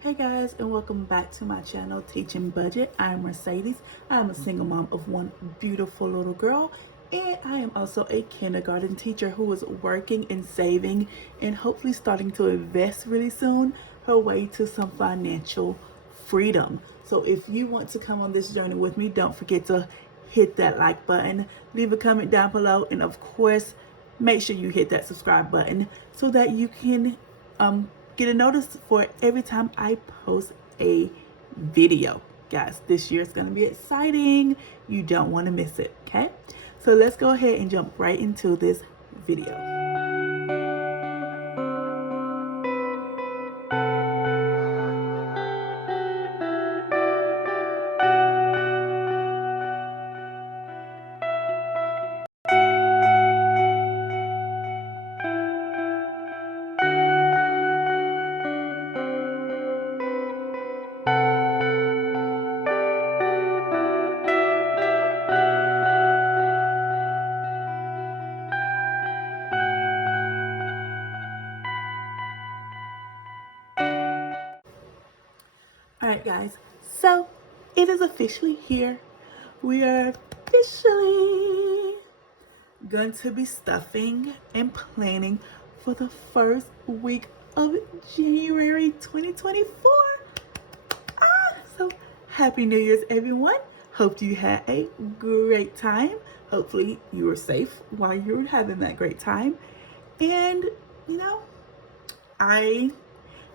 Hey guys, and welcome back to my channel, Teaching Budget. I'm Mercedes. I'm a single mom of one beautiful little girl, and I am also a kindergarten teacher who is working and saving and hopefully starting to invest really soon her way to some financial freedom. So if you want to come on this journey with me, don't forget to hit that like button, leave a comment down below, and of course, make sure you hit that subscribe button so that you can get a notice for every time I post a video. Guys, this year is going to be exciting. You don't want to miss it, okay? So let's go ahead and jump right into this video. All right, guys, so it is officially here. We are officially going to be stuffing and planning for the first week of January 2024. So happy New Year's, everyone. Hope you had a great time. Hopefully you were safe while you were having that great time. And I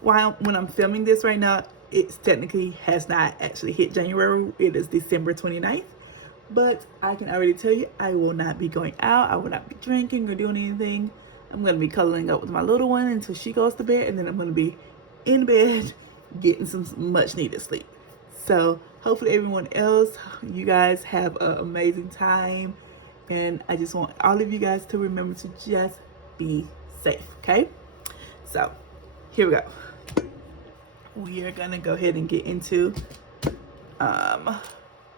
when I'm filming this right now, it technically has not actually hit January. It is December 29th. But I can already tell you, I will not be going out. I will not be drinking or doing anything. I'm going to be cuddling up with my little one until she goes to bed. And then I'm going to be in bed getting some much needed sleep. So hopefully everyone else, you guys have an amazing time. And I just want all of you guys to remember to just be safe, okay? So here we go. We are gonna go ahead and get into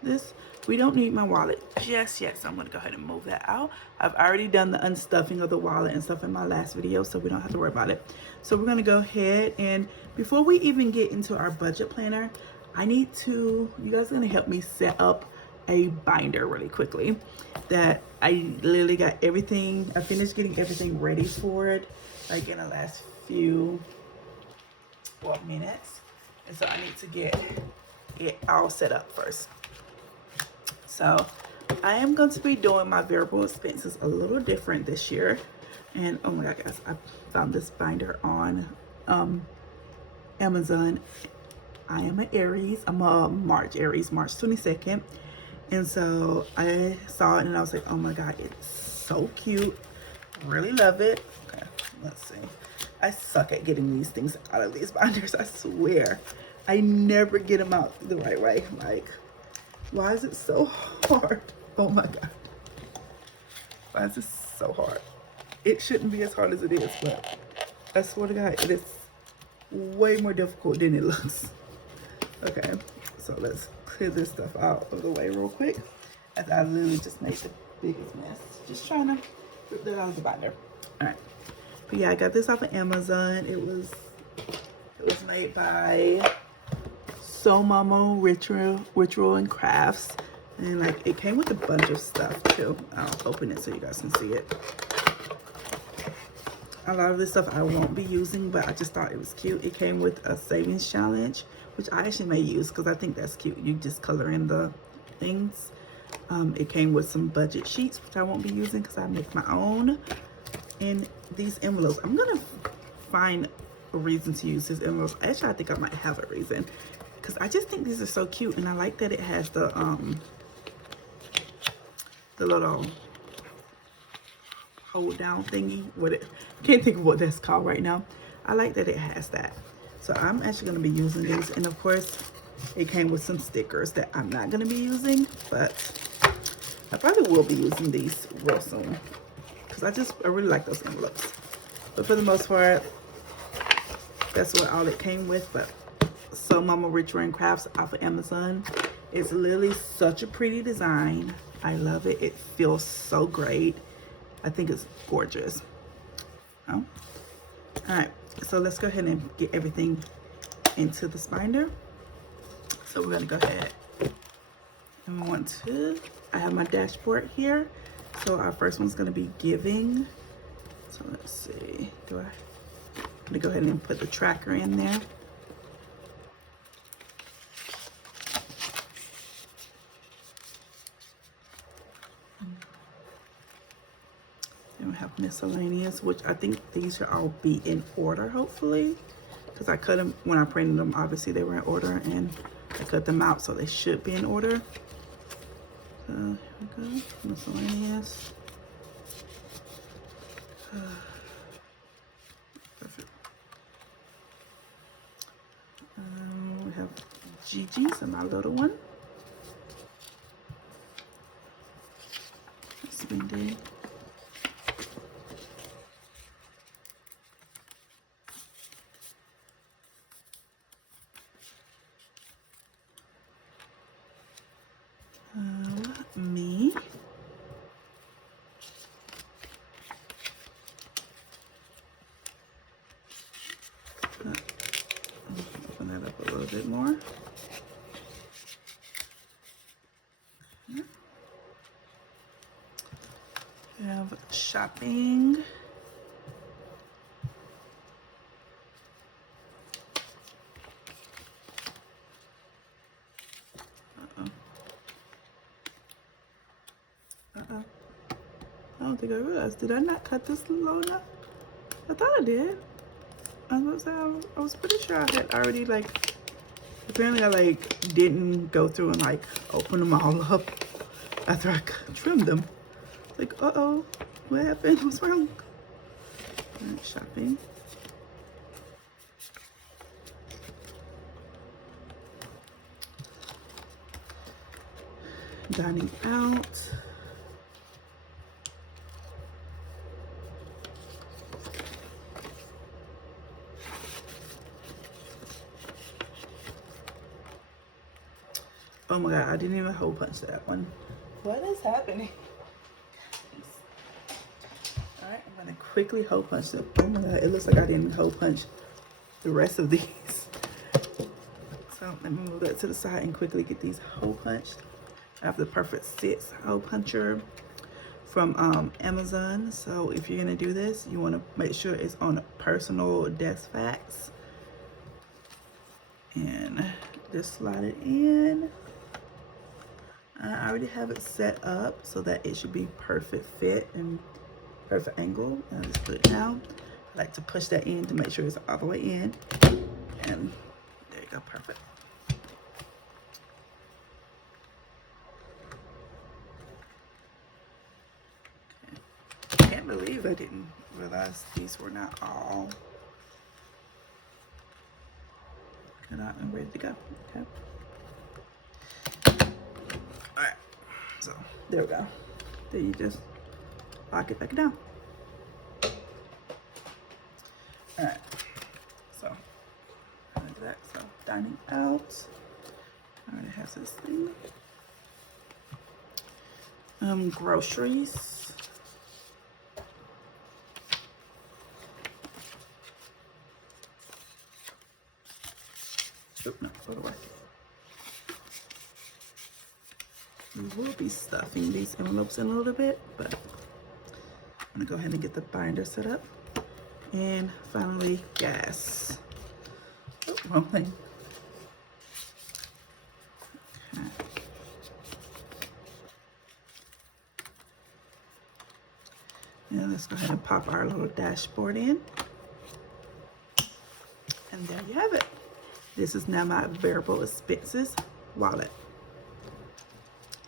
this. We don't need my wallet just yet, so I'm gonna go ahead and move that out. I've already done the unstuffing of the wallet and stuff in my last video, so we don't have to worry about it. So we're gonna go ahead, and before we even get into our budget planner, you guys are gonna help me set up a binder really quickly. That I literally got everything, I finished getting everything ready for it, like in the last few minutes. And so I need to get it all set up first. So I am going to be doing my variable expenses a little different this year. And oh my god, guys, I found this binder on Amazon. I am an Aries. I'm a March 22nd. And so I saw it and I was like, oh my god, it's so cute. Really love it. Okay, let's see. I suck at getting these things out of these binders, I swear. I never get them out the right way. Like, why is it so hard? Oh my god. Why is this so hard? It shouldn't be as hard as it is, but I swear to god, it is way more difficult than it looks. Okay, so let's clear this stuff out of the way real quick, as I literally just made the biggest mess. Just trying to rip that out of the binder. All right. But yeah, I got this off of Amazon. It was made by Sew Mama Ritual and Crafts, and like it came with a bunch of stuff too. I'll open it so you guys can see it. A lot of this stuff I won't be using, but I just thought it was cute. It came with a savings challenge, which I actually may use because I think that's cute. You just color in the things. It came with some budget sheets, which I won't be using because I make my own. And these envelopes, I'm gonna find a reason to use these envelopes. Actually, I think I might have a reason because I just think these are so cute, and I like that it has the little hold down thingy. Can't think of what that's called right now. I like that it has that. So I'm actually gonna be using these, and of course, it came with some stickers that I'm not gonna be using, but I probably will be using these real soon. Because I really like those envelopes. But for the most part, that's what all it came with. But Sew Mama Ritual and Crafts off of Amazon. It's literally such a pretty design. I love it. It feels so great. I think it's gorgeous. Oh. All right, so let's go ahead and get everything into this binder. So we're gonna go ahead and we want to, I have my dashboard here. So our first one's gonna be giving. So let's see, I'm gonna go ahead and put the tracker in there. Then we have miscellaneous, which I think these should all be in order, hopefully. Because I cut them, when I printed them, obviously they were in order, and I cut them out, so they should be in order. So here we go, miscellaneous. Perfect. We have Gigi's and my little one. Spendy. Me. Open that up a little bit more. We have shopping. I don't think I realized. Did I not cut this low enough? I thought I did. I was about to say, I was pretty sure I had already, like, apparently I, like, didn't go through and, like, open them all up after I trimmed them. Like, uh-oh, what happened? What's wrong? All right, shopping. Dining out. Oh my god, I didn't even hole punch that one. What is happening? Alright, I'm gonna quickly hole punch them. Oh my god, it looks like I didn't hole punch the rest of these. So let me move that to the side and quickly get these hole punched. I have the Perfect 6 hole puncher from Amazon. So if you're gonna do this, you wanna make sure it's on a personal desk fax. And just slide it in. I already have it set up so that it should be perfect fit and perfect angle. And I just put it down. I like to push that in to make sure it's all the way in. And there you go, perfect. Okay. I can't believe I didn't realize these were not all cut out and ready to go. Okay. So there we go. Then you just lock it back down. All right. So like that. So dining out. Already has this thing. Groceries. Oop, no, go to work. We will be stuffing these envelopes in a little bit, but I'm gonna go ahead and get the binder set up. And finally, gas. Oh, wrong thing. Okay. And let's go ahead and pop our little dashboard in. And there you have it. This is now my variable expenses wallet.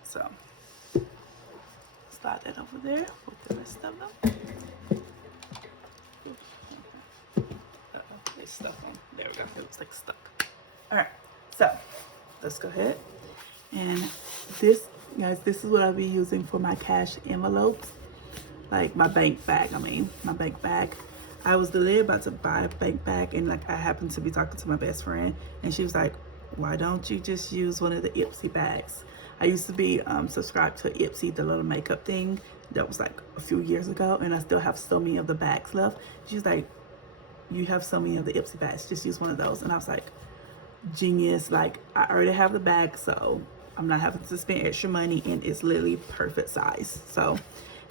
So, slide that over there with the rest of them. They stuck on. There we go. It looks like stuck. All right. So, let's go ahead. And this, guys, this is what I'll be using for my cash envelopes. Like my bank bag, my bank bag. I was delayed about to buy a bank bag, and like I happened to be talking to my best friend, and she was like, why don't you just use one of the Ipsy bags? I used to be subscribed to Ipsy, the little makeup thing. That was like a few years ago, and I still have so many of the bags left. She's like, you have so many of the Ipsy bags, just use one of those. And I was like, genius. Like, I already have the bag, so I'm not having to spend extra money, and it's literally perfect size. So,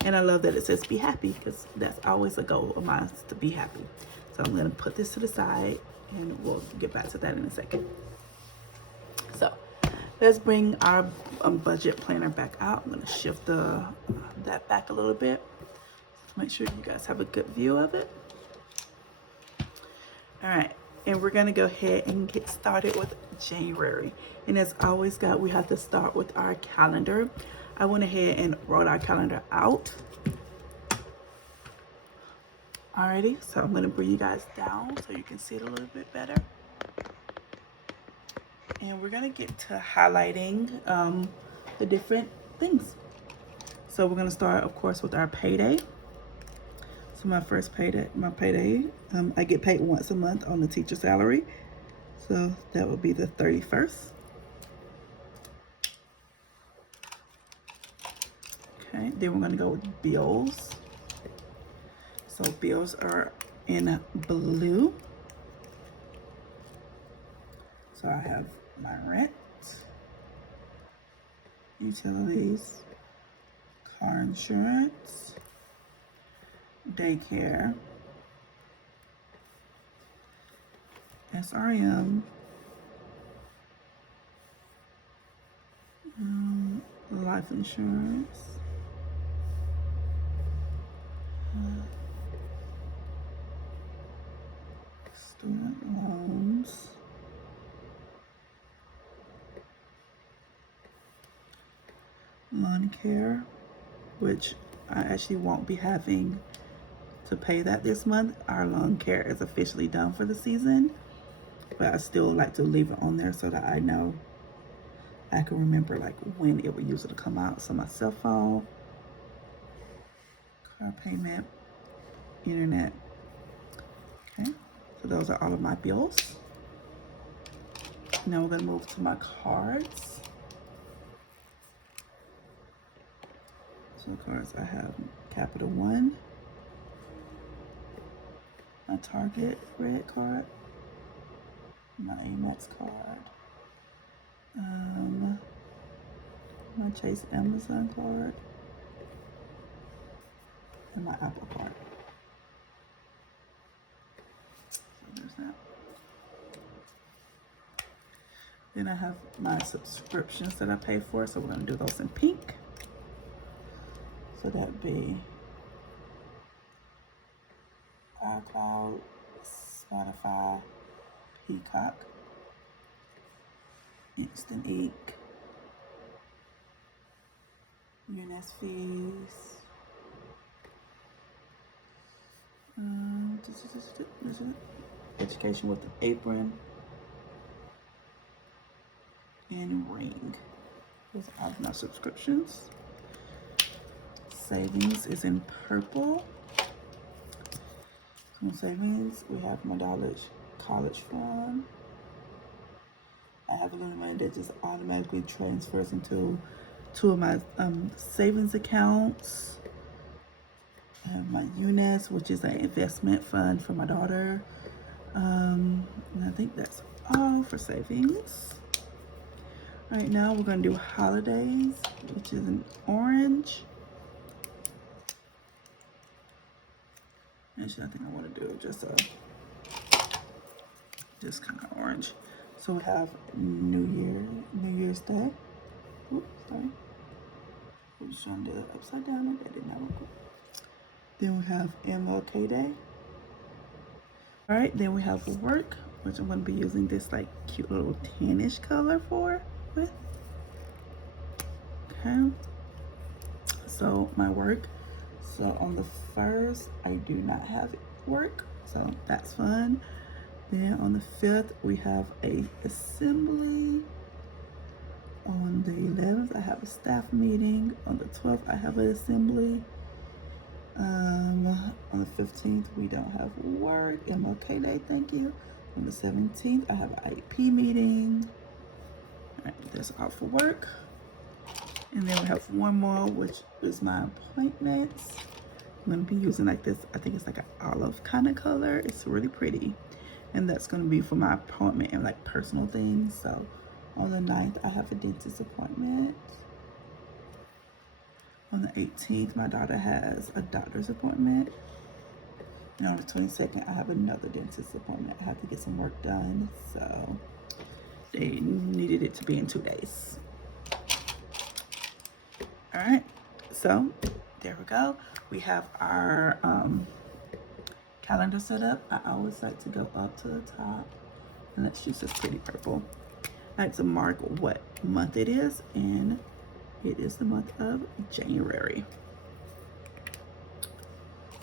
and I love that it says be happy, because that's always a goal of mine, to be happy. So I'm gonna put this to the side, and we'll get back to that in a second. So let's bring our budget planner back out. I'm gonna shift that back a little bit to make sure you guys have a good view of it. All right, and we're gonna go ahead and get started with January. And as always, guys, we have to start with our calendar. I went ahead and wrote our calendar out. Alrighty, so I'm gonna bring you guys down so you can see it a little bit better. And we're gonna get to highlighting the different things. So we're gonna start, of course, with our payday. So my first payday, I get paid once a month on the teacher salary. So that will be the 31st. Okay, then we're gonna go with bills. So bills are in blue. So I have my rent, utilities, car insurance, daycare, SRM, life insurance, student loans, lawn care, which I actually won't be having to pay that this month. Our lawn care is officially done for the season, but I still like to leave it on there so that I know, I can remember like when it would usually come out. So my cell phone, car payment, internet. Okay, so those are all of my bills. Now we're gonna move to my cards. So cards, I have Capital One, my Target red card, my Amex card, my Chase Amazon card, and my Apple card. So there's that. Then I have my subscriptions that I pay for, so we're gonna do those in pink. So that'd be iCloud, Spotify, Peacock, Instant Ink, UNS fees, Education with an Apron, and Ring. Those are my subscriptions. Savings is in purple. So savings, we have my college fund. I have a little money that just automatically transfers into two of my savings accounts. I have my UNES, which is an investment fund for my daughter. And I think that's all for savings. All right, now we're gonna do holidays, which is in orange. Actually, I think I want to do just kind of orange. So we have New Year's Day. Oops, sorry. I was trying to do it upside down. That did not look good. Then we have MLK Day. All right, then we have work, which I'm going to be using this like cute little tannish color with. Okay. So my work. So on the 1st, I do not have work, so that's fun. Then on the 5th, we have a assembly. On the 11th, I have a staff meeting. On the 12th, I have an assembly. On the 15th, we don't have work. MLK Day, thank you. On the 17th, I have an IEP meeting. All right, that's all for work. And then we have one more, which is my appointments. I'm gonna be using like this, I think it's like an olive kind of color. It's really pretty. and that's going to be for my appointment and like personal things. So on the 9th, I have a dentist appointment. On the 18th, my daughter has a doctor's appointment. And on the 22nd, I have another dentist appointment. I have to get some work done, so they needed it to be in 2 days. All right, so there we go. We have our calendar set up. I always like to go up to the top, and let's use this pretty purple. I like to mark what month it is, and it is the month of January.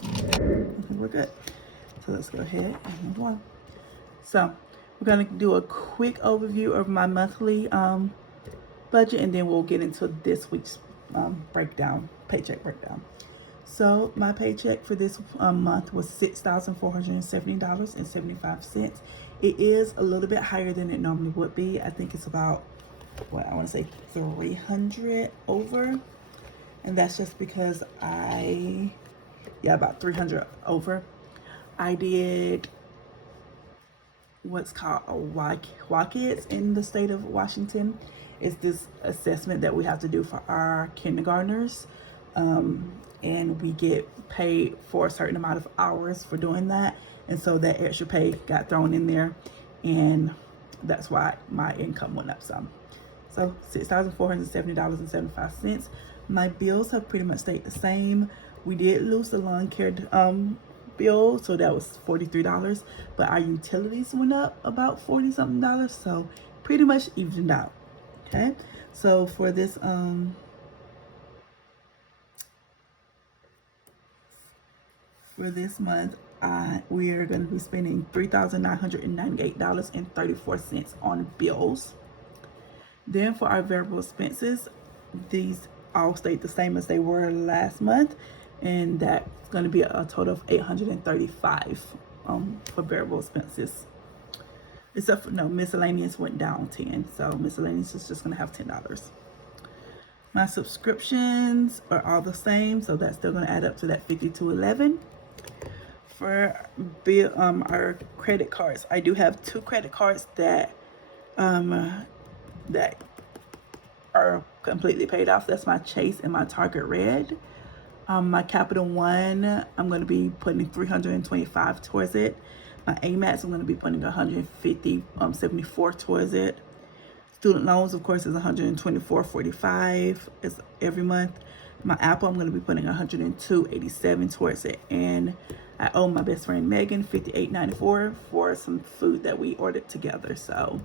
Okay, we're good. So let's go ahead and move on. So we're gonna do a quick overview of my monthly budget, and then we'll get into this week's breakdown, paycheck breakdown. So my paycheck for this month was $6,470.75. It is a little bit higher than it normally would be. I think it's about, what I want to say, 300 over, and that's just because about 300 over. I did what's called a WCAS in the state of Washington. It's this assessment that we have to do for our kindergartners, and we get paid for a certain amount of hours for doing that, and so that extra pay got thrown in there, and that's why my income went up some. So $6,470.75. My bills have pretty much stayed the same. We did lose the lawn care bill, so that was $43, but our utilities went up about $40 something, so pretty much evened out. Okay, so for this month, we are going to be spending $3,998.34 on bills. Then for our variable expenses, these all stayed the same as they were last month, and that's going to be a total of $835 for variable expenses. Except for miscellaneous went down 10, so miscellaneous is just going to have $10. My subscriptions are all the same, so that's still going to add up to that $52.11. For our credit cards, I do have 2 credit cards that are completely paid off. That's my Chase and my Target Red. My Capital One, I'm going to be putting $325 towards it. My Amex, I'm going to be putting $150.74 towards it. Student loans, of course, is $124.45 is every month. My Apple, I'm going to be putting $102.87 towards it, and I owe my best friend Megan $58.94 for some food that we ordered together. So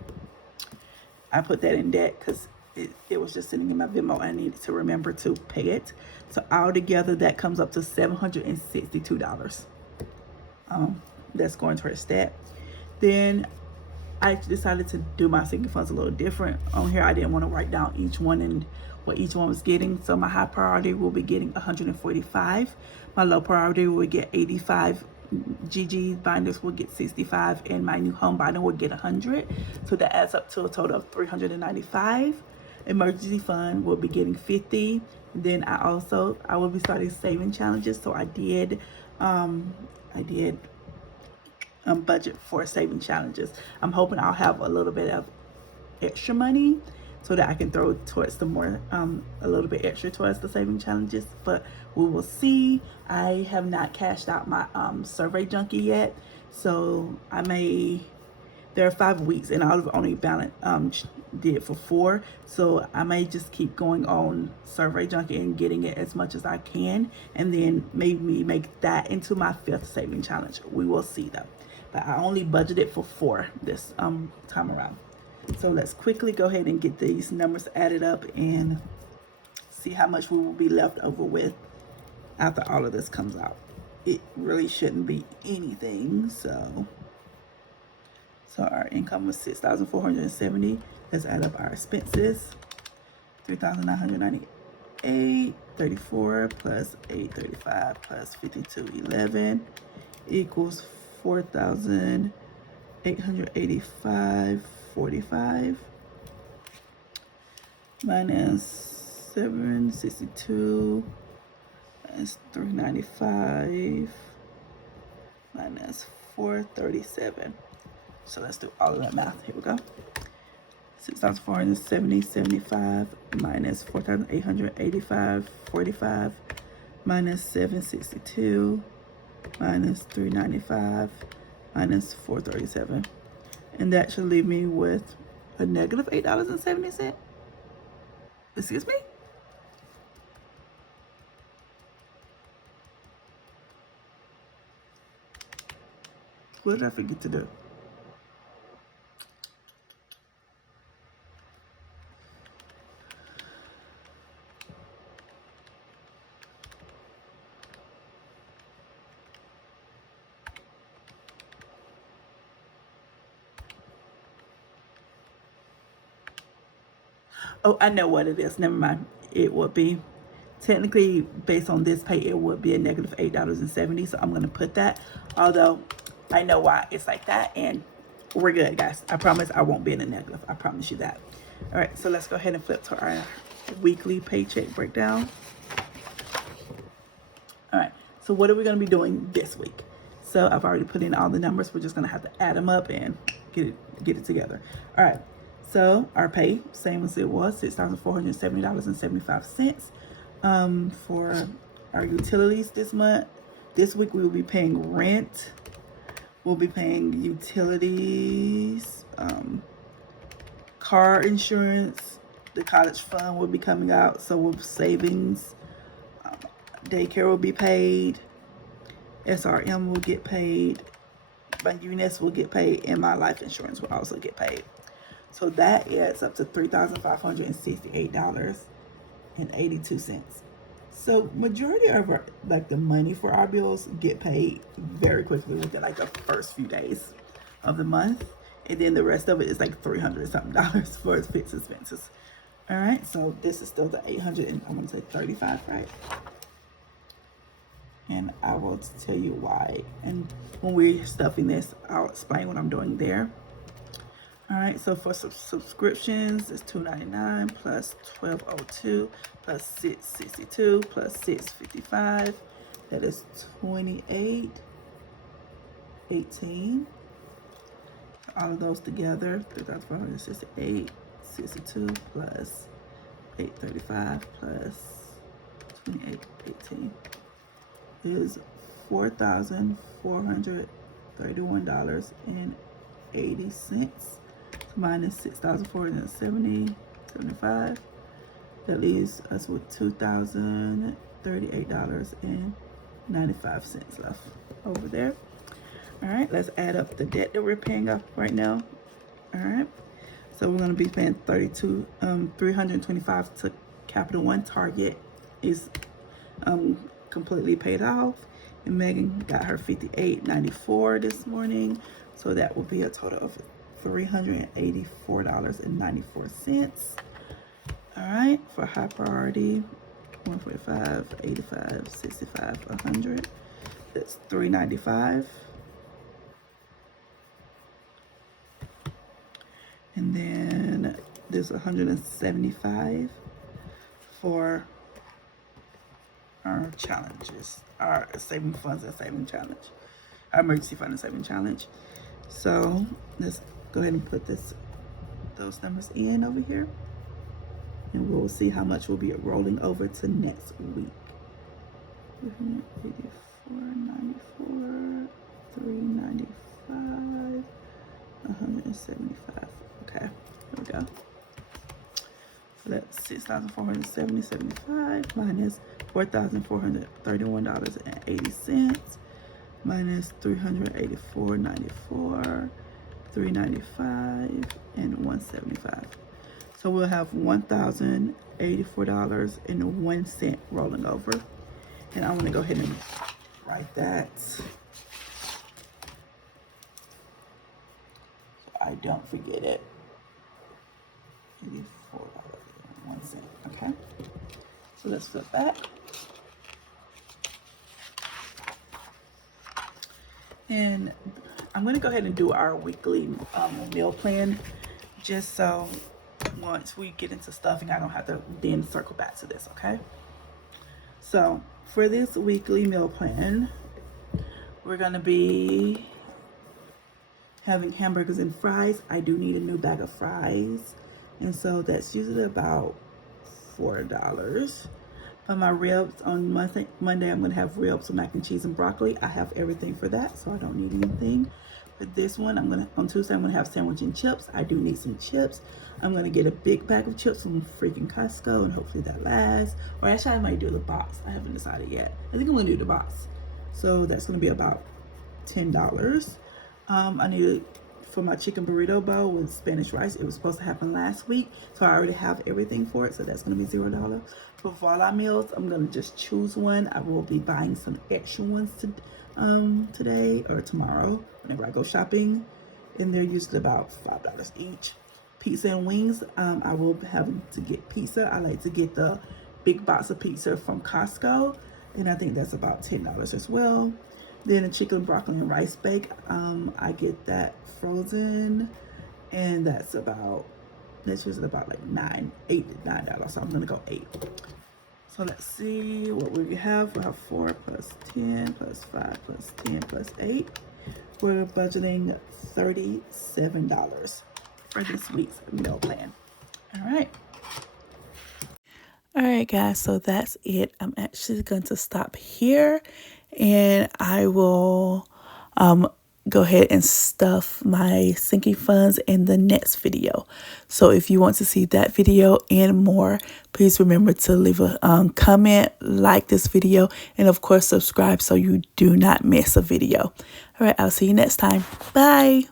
I put that in debt because it was just sitting in my Venmo. I needed to remember to pay it. So altogether, that comes up to $762. That's going towards that. Then I decided to do my sinking funds a little different. On here, I didn't want to write down each one and what each one was getting. So my high priority will be getting 145. My low priority will get 85. GG binders will get 65, and my new home binder will get 100. So that adds up to a total of 395. Emergency fund will be getting 50. Then I will be starting saving challenges. So I did budget for saving challenges. I'm hoping I'll have a little bit of extra money so that I can throw towards the more a little bit extra towards the saving challenges, but we will see. I have not cashed out my Survey Junkie yet, so there are 5 weeks, and I've only did for 4, so I may just keep going on Survey Junkie and getting it as much as I can, and then maybe make that into my 5th saving challenge. We will see though, but I only budgeted for 4 this time around. So let's quickly go ahead and get these numbers added up and see how much we will be left over with after all of this comes out. It really shouldn't be anything. So our income was $6,470. Let's add up our expenses. $3,998.34 plus $835 plus $52.11 equals $4,885.45 minus $762 minus $395 minus $437. So let's do all of that math. Here we go. 6,470, 75 minus 4,885, 45 minus 762 minus 395 minus 437. And that should leave me with a negative $8.70. Excuse me? What did I forget to do? Oh, I know what it is. Never mind. It would be, technically, based on this pay, it would be a negative $8.70. So I'm going to put that. Although, I know why it's like that. And we're good, guys. I promise I won't be in a negative. I promise you that. All right. So let's go ahead and flip to our weekly paycheck breakdown. All right. So what are we going to be doing this week? So I've already put in all the numbers. We're just going to have to add them up and get it together. All right. So our pay, same as it was, $6,470.75. For our utilities this month, this week we will be paying rent. We'll be paying utilities, car insurance. The college fund will be coming out, so we'll savings. Daycare will be paid. SRM will get paid. My UNES will get paid, and my life insurance will also get paid. So that adds up to $3,568.82. So majority of our, like, the money for our bills get paid very quickly within like the first few days of the month. And then the rest of it is like $300 something for its fixed expenses. All right, so this is still the 800 and I'm gonna say 35, right? And I will tell you why. And when we're stuffing this, I'll explain what I'm doing there. All right, so for subscriptions, it's $299 plus $12.02 plus $662 plus $655. That is $28.18. All of those together, $3,468.62 plus $835 plus $28.18 is $4,431.80. Minus $6,470.75. That leaves us with $2,038.95 left over there. All right, let's add up the debt that we're paying off right now. All right, so we're going to be paying $325 to Capital One. Target is completely paid off, and Megan got her $58.94 this morning, so that will be a total of $384.94. All right, for high priority, 145, 85, 65, 100. That's $395. And then there's $175 for our challenges, our saving funds and saving challenge, our emergency fund and saving challenge. So let's go ahead and put those numbers in over here, and we'll see how much we'll be rolling over to next week. 384.94, 395, 175. Okay, here we go. So that's $6,470.75 minus $4,431.80 minus $384.94, $395, and $175. So we'll have $1,084.01 rolling over. And I'm gonna go ahead and write that so I don't forget it. $84.01. Okay. So let's flip back. And I'm going to go ahead and do our weekly meal plan, just so once we get into stuffing, I don't have to then circle back to this, okay? So for this weekly meal plan, we're going to be having hamburgers and fries, I do need a new bag of fries. And so that's usually about $4. For my ribs on Monday, I'm going to have ribs with mac and cheese and broccoli. I have everything for that, so I don't need anything. For this one, on Tuesday, I'm going to have sandwich and chips. I do need some chips. I'm going to get a big bag of chips from freaking Costco, and hopefully that lasts. Or actually, I might do the box. I haven't decided yet. I think I'm going to do the box. So that's going to be about $10. I need for my chicken burrito bowl with Spanish rice. It was supposed to happen last week, so I already have everything for it. So that's going to be $0. For Voila meals, I'm going to just choose one. I will be buying some extra ones today or tomorrow whenever I go shopping, and they're usually about $5 each. Pizza and wings, I will be having to get pizza. I like to get the big box of pizza from Costco, and I think that's about $10 as well. Then a chicken, broccoli, and rice bake, I get that frozen, and that's usually about like $8 to $9. So I'm gonna go 8. So let's see what we have. We have 4 plus 10 plus 5 plus 10 plus 8. We're budgeting $37 for this week's meal plan. All right, guys, so that's it. I'm actually going to stop here, and I will go ahead and stuff my sinking funds in the next video. So if you want to see that video and more, please remember to leave a comment, like this video, and of course subscribe so you do not miss a video. All right, I'll see you next time. Bye.